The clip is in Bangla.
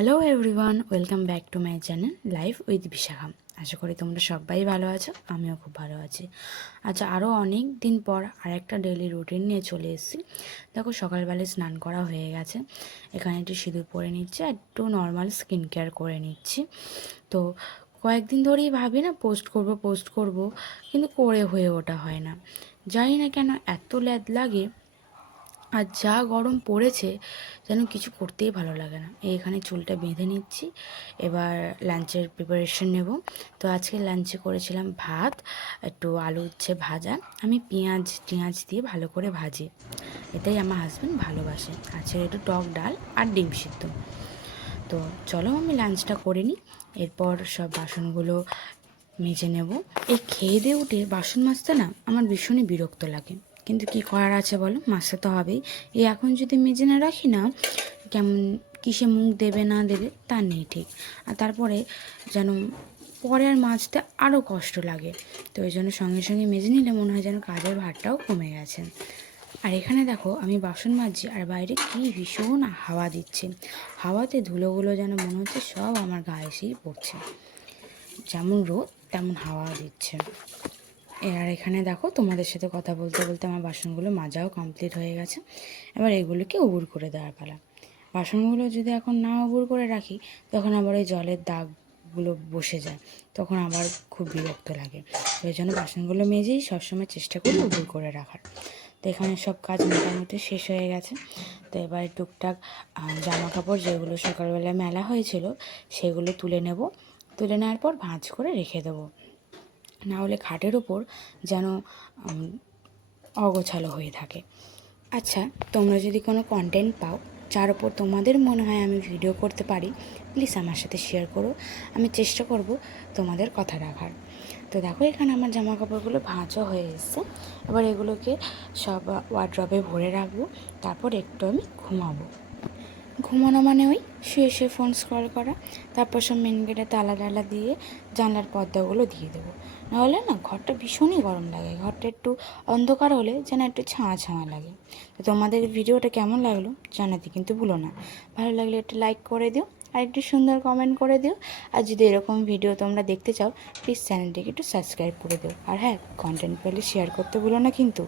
Hello everyone, welcome back to my channel life with Bishakha. আশা করি তোমরা সবাই ভালো আছো, আমিও খুব ভালো আছি। আচ্ছা, আরও অনেক দিন পর আরেকটা ডেইলি রুটিন নিয়ে চলে এসেছি। দেখো, সকালবেলায় স্নান করা হয়ে গেছে, এখানে একটু সিঁদুর পরে নিচ্ছি, আর একটু নর্মাল স্কিন কেয়ার করে নিচ্ছি। তো কয়েকদিন ধরেই ভাবি না পোস্ট করব, কিন্তু করে হয়ে ওঠা হয় না। জানি না কেন এত ল্যাদ লাগে, আর যা গরম পড়েছে যেন কিছু করতেই ভালো লাগে না। এখানে চুলটা বেঁধে নিচ্ছি, এবার লাঞ্চের প্রিপারেশন নেব। তো আজকে লাঞ্চে করেছিলাম ভাত, একটু আলু উচ্ছে ভাজা। আমি পেঁয়াজ দিয়ে ভালো করে ভাজি, এটাই আমার হাজব্যান্ড ভালোবাসে। আছে একটু টক ডাল আর ডিম সিদ্ধ। তো চলো আমি লাঞ্চটা করে নিই, এরপর সব বাসনগুলো মেজে নেব। এই খেয়ে দিয়ে উঠে বাসন মাজতে না আমার ভীষণই বিরক্ত লাগে, কিন্তু কি করার আছে বলো, মাজতে তো হবেই। এই এখন যদি মেজে না রাখি না, কেমন কিসে মুখ দেবে না দেবে তা নেই ঠিক। আর তারপরে যেন পরে আর মাজতে আরও কষ্ট লাগে। তো ওই জন্য সঙ্গে সঙ্গে মেজে নিলে মনে হয় যেন কাজের ভারটাও কমে গেছে। আর এখানে দেখো, আমি বাসন মাজছি আর বাইরে কি ভীষণ হাওয়া দিচ্ছে। হাওয়াতে ধুলোগুলো যেন মনে হচ্ছে সব আমার গায়ে এসেই পড়ছে। যেমন রোদ তেমন হাওয়া দিচ্ছে। আর এখানে দেখো, তোমাদের সাথে কথা বলতে বলতে আমার বাসনগুলো মাজাও কমপ্লিট হয়ে গেছে। এবার এগুলোকে উবুর করে দেওয়ার পালা। বাসনগুলো যদি এখন না উবুর করে রাখি, তখন আবার ওই জলের দাগগুলো বসে যায়, তখন আবার খুব বিরক্ত লাগে। ওই জন্য বাসনগুলো মেজেই সবসময় চেষ্টা করি উবুর করে রাখার। তো এখানে সব কাজ মোটামুটি শেষ হয়ে গেছে। তো এবার টুকটাক জামা কাপড় যেগুলো সকালবেলা মেলা হয়েছিল সেগুলো তুলে নেব। তুলে নেওয়ার পর ভাঁজ করে রেখে দেবো, না হলে খাটের ওপর যেন অগোছালো হয়ে থাকে। আচ্ছা, তোমরা যদি কোনো কন্টেন্ট পাও যার ওপর তোমাদের মনে হয় আমি ভিডিও করতে পারি, প্লিজ আমার সাথে শেয়ার করো, আমি চেষ্টা করব তোমাদের কথা রাখার। তো দেখো, এখানে আমার জামা কাপড়গুলো ভাঁজও হয়ে এসছে। এবার এগুলোকে সব ওয়ার্ড্রবে ভরে রাখবো, তারপর একটু আমি ঘুমাবো। ঘুমানো মানে ওই শুয়ে শুয়ে ফোন স্ক্রল করা। তারপর সব মেন গেটে তালা টালা দিয়ে জানলার পর্দাগুলো দিয়ে দেবো। নাহলে না ঘরটা ভীষণই গরম লাগে, ঘরটা একটু অন্ধকার হলে যেন একটু ছায়া ছায়া লাগে। তো তোমাদের ভিডিওটা কেমন লাগলো জানাতে কিন্তু ভুলো না। ভালো লাগলে একটু লাইক করে দিও, আর একটু সুন্দর কমেন্ট করে দিও। আর যদি এরকম ভিডিও তোমরা দেখতে চাও, প্লিজ চ্যানেলটিকে একটু সাবস্ক্রাইব করে দিও। আর হ্যাঁ, কন্টেন্ট পেলে শেয়ার করতে ভুলো না কিন্তু।